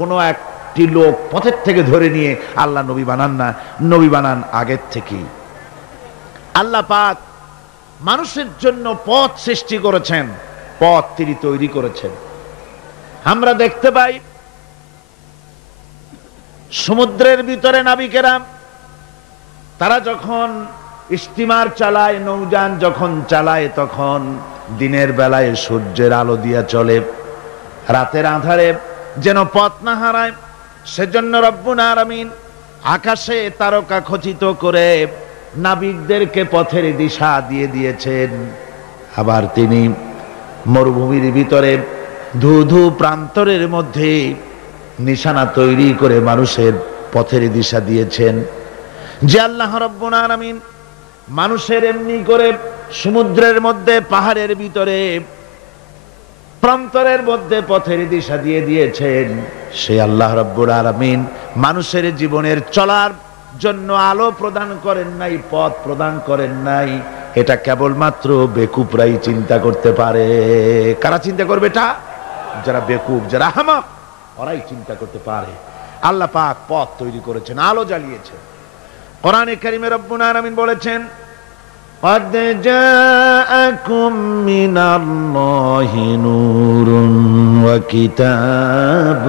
কোনো একটি লোক পথের থেকে ধরে নিয়ে আল্লাহ নবী বানান না, নবী বানান আগের থেকেই। আল্লাহ পাক মানুষের জন্য পথ সৃষ্টি করেছেন, পথ তিনি তৈরি করেছেন। আমরা দেখতে পাই সমুদ্রের ভিতরে নাবিকেরা তারা যখন স্টিমার চালায়, নৌযান যখন চালায়, তখন দিনের বেলায় সূর্যের আলো দিয়া চলে, রাতের আঁধারে যেন পথ না হারায় সেজন্য রব্বুল আলামিন আকাশে তারকা খচিত করে নাবিকদেরকে পথের দিশা দিয়ে দিয়েছেন। আবার তিনি মরুভূমির ভিতরে ধু প্রান্তরের মধ্যে নিশানা তৈরি করে মানুষের পথের দিশা দিয়েছেন। যে আল্লাহ রব্বুল আলামিন মানুষের এমনি করে সমুদ্রের মধ্যে, পাহাড়ের ভিতরে, প্রান্তরের মধ্যে পথের দিশা দিয়ে দিয়েছেন, সে আল্লাহ রব্বুল আলামিন মানুষের জীবনের চলার জন্য আলো প্রদান করেন নাই, পথ প্রদান করেন নাই। এটা কেবলমাত্র বেকুবরাই চিন্তা করতে পারে। কারা চিন্তা করবে? এটা যারা বেকুব, যারা আহমক, ওরাই চিন্তা করতে পারে। আল্লাহ পাক পথ তৈরি করেছেন, আলো জ্বালিয়েছেন। কোরআনে কারিমে রব্বুল আলামিন বলেছেন, قد جاءكم من الله نور وكتاب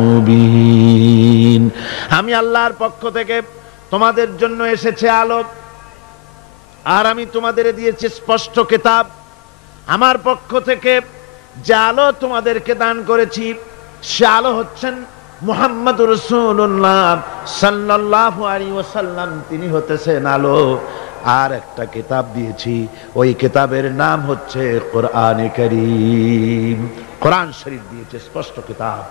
مبين। আমি আল্লাহর পক্ষ থেকে তোমাদের জন্য এসেছে আলো, আর আমি তোমাদের দিয়েছি স্পষ্ট কিতাব। আমার পক্ষ থেকে যে আলো তোমাদেরকে দান করেছি, সে আলো হচ্ছেন মুহাম্মদুর রাসূলুল্লাহ সাল্লাল্লাহু আলাইহি ওয়াসাল্লাম, তিনি হতেছেন আলো। আর একটা কিতাব দিয়েছি, ওই কিতাবের নাম হচ্ছে কোরআনে কারীম। কোরআন শরীফ দিয়েছে, স্পষ্ট কিতাব।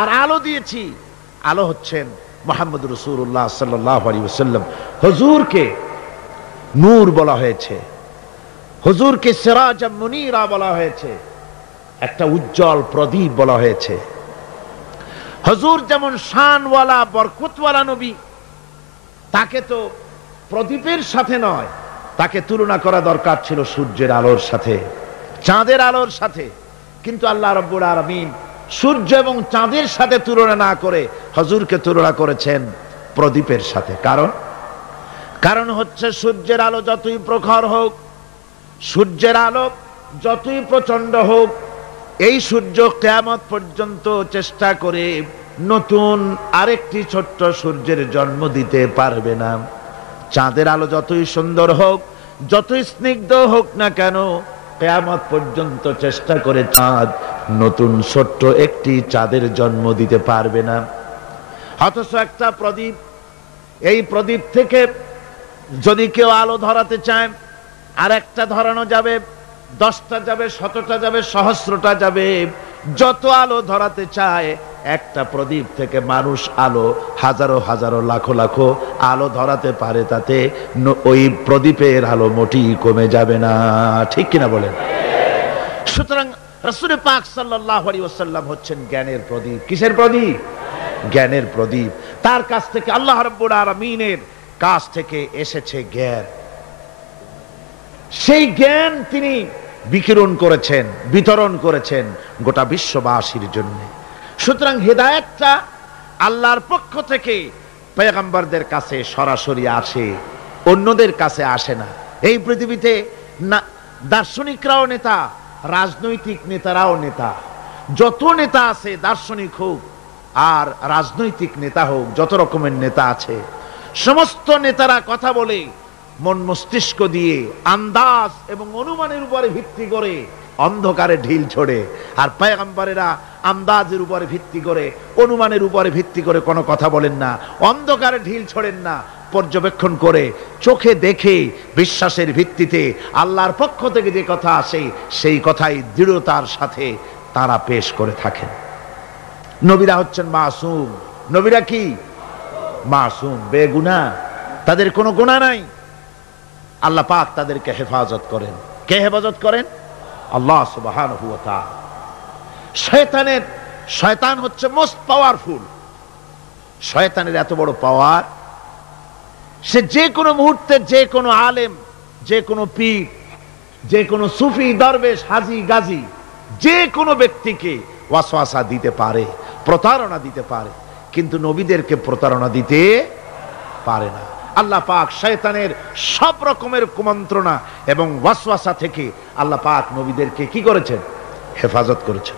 আর আলো দিয়েছি, আলো হচ্ছেন মুহাম্মদুর রাসূলুল্লাহ সাল্লাল্লাহু আলাইহি ওয়াসাল্লাম। হুজুরকে নূর বলা হয়েছে, হুজুরকে সিরাজাম মুনীরা বলা হয়েছে, একটা উজ্জ্বল প্রদীপ বলা হয়েছে। হুজুর যেমন শানওয়ালা, বরকতওয়ালা নবী, তাকে তো প্রদীপের সাথে নয়, তাকে তুলনা করা দরকার ছিল সূর্যের আলোর সাথে, চাঁদের আলোর সাথে। কিন্তু আল্লাহ রাব্বুল আলামিন সূর্য এবং চাঁদের সাথে তুলনা না করে হুজুরকে তুলনা করেছেন প্রদীপের সাথে। কারণ হচ্ছে সূর্যের আলো যতই প্রখর হোক, সূর্যের আলো যতই প্রচন্ড হোক, এই সূর্য কিয়ামত পর্যন্ত চেষ্টা করে নতুন আরেকটি ছোট্ট সূর্যের জন্ম দিতে পারবে না। চাঁদের আলো যতই সুন্দর হোক, যতই স্নিগ্ধ হোক না কেন, কিয়ামত পর্যন্ত চেষ্টা করে চাঁদ নতুন ছোট্ট একটি চাঁদের জন্ম দিতে পারবে না। অথচ একটা প্রদীপ, এই প্রদীপ থেকে যদি কেউ আলো ধরাতে চায়, আর একটা ধরানো যাবে, 10টা যাবে, 100টা যাবে, সহস্রটা যাবে। যত আলো ধরাতে চায়, একটা প্রদীপ থেকে মানুষ আলো হাজারো হাজারো লাখো লাখো আলো ধরাতে পারে, তাতে ওই প্রদীপের আলো মোটেই কমে যাবে না। ঠিক কিনা বলেন? সুতরাং রাসূল পাক সাল্লাল্লাহু আলাইহি ওয়াসাল্লাম হচ্ছেন জ্ঞানের প্রদীপ। কিসের প্রদীপ? জ্ঞানের প্রদীপ। তার কাছ থেকে, আল্লাহ রাব্বুল আলামিনের কাছ থেকে এসেছে জ্ঞান। সেই জ্ঞান তিনি বিকিরণ করেছেন, বিতরণ করেছেন গোটা বিশ্ববাসীর জন্য। সুতরাং হেদায়েতটা আল্লাহর পক্ষ থেকে পয়গম্বরদের কাছে সরাসরি আসে, অন্যদের কাছে আসে না। এই পৃথিবীতে দার্শনিকরাও নেতা, রাজনৈতিক নেতারাও নেতা। যত নেতা আছে, দার্শনিক হোক আর রাজনৈতিক নেতা হোক, যত রকমের নেতা আছে, সমস্ত নেতারা কথা বলে মন মস্তিষ্ক দিয়ে, আন্দাজ এবং অনুমানের উপরে ভিত্তি করে অন্ধকারে ঢিল ছোড়ে। আর পয়গম্বরেরা আন্দাজের উপরে ভিত্তি করে, অনুমানের উপরে ভিত্তি করে কোনো কথা বলেন না, অন্ধকারে ঢিল ছোড়েন না, পর্যবেক্ষণ করে চোখে দেখে বিশ্বাসের ভিত্তিতে আল্লাহর পক্ষ থেকে যে কথা আসে সেই কথাই দৃঢ়তার সাথে তারা পেশ করে থাকেন। নবীরা হচ্ছেন মাসুম। নবীরা কি? মাসুম, বেগুনাহ, তাদের কোনো গুনাহ নাই। আল্লাহ পাক তাদেরকে হেফাজত করেন। কে হেফাজত করেন? আল্লাহ সুবহানাহু ওয়া তাআলা। শয়তান হচ্ছে মোস্ট পাওয়ারফুল। শয়তানের এত বড় পাওয়ার, সে যে কোনো মুহূর্তে যে কোনো আলেম, যে কোনো পীর, যে কোনো সুফি, দরবেশ, হাজি, গাজী, যে কোনো ব্যক্তিকে ওয়াসওয়াসা দিতে পারে, প্রতারণা দিতে পারে, কিন্তু নবীদেরকে প্রতারণা দিতে পারে না। আল্লাহ পাক শয়তানের সব রকমের কুমন্ত্রণা এবং ওয়াসওয়াসা থেকে আল্লাহ পাক নবীদেরকে কি করেছেন? হেফাজত করেছেন।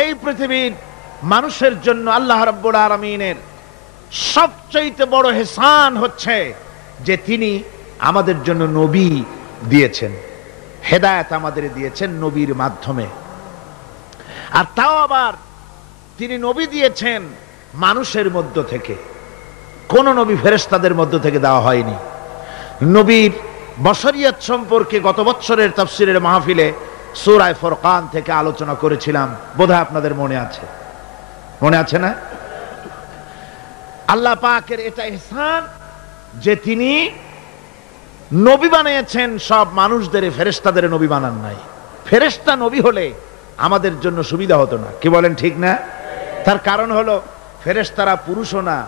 এই পৃথিবীর মানুষের জন্য আল্লাহ রাব্বুল আলামিনের সবচেয়ে বড় ইহসান হচ্ছে যে তিনি আমাদের জন্য নবী দিয়েছেন, হেদায়েত আমাদের দিয়েছেন নবীর মাধ্যমে। আর তাও আবার তিনি নবী দিয়েছেন মানুষের মধ্য থেকে, কোন নবী ফেরেশতাদের মধ্য থেকে দেওয়া হয়নি। নবীর বশরিয়ত সম্পর্কে গত বছরের তাফসীরের মাহফিলে সূরা ফুরকান থেকে আলোচনা করেছিলাম, বোধহয় আপনাদের মনে আছে, মনে আছে না? আল্লাহ পাকের এটা ইহসান যে তিনি নবী বানিয়েছেন সব মানুষদের, ফেরেশতাদের নবী বানান নাই। ফেরেশতা নবী হলে আমাদের জন্য সুবিধা হতো না, কি বলেন ঠিক না? তার কারণ হলো ফেরেশতারা পুরুষও না,